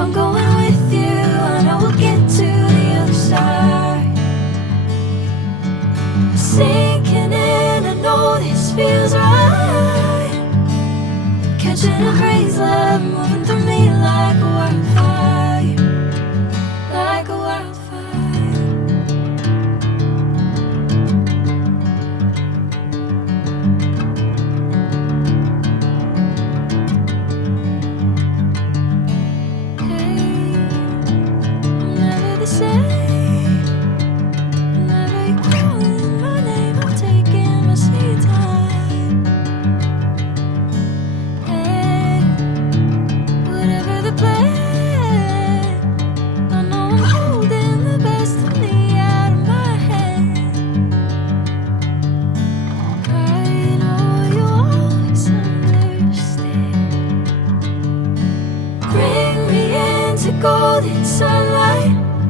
I'm going with you, I know we'll get to the other side. Sinking in, I know this feels right. Catching a crazy love, moving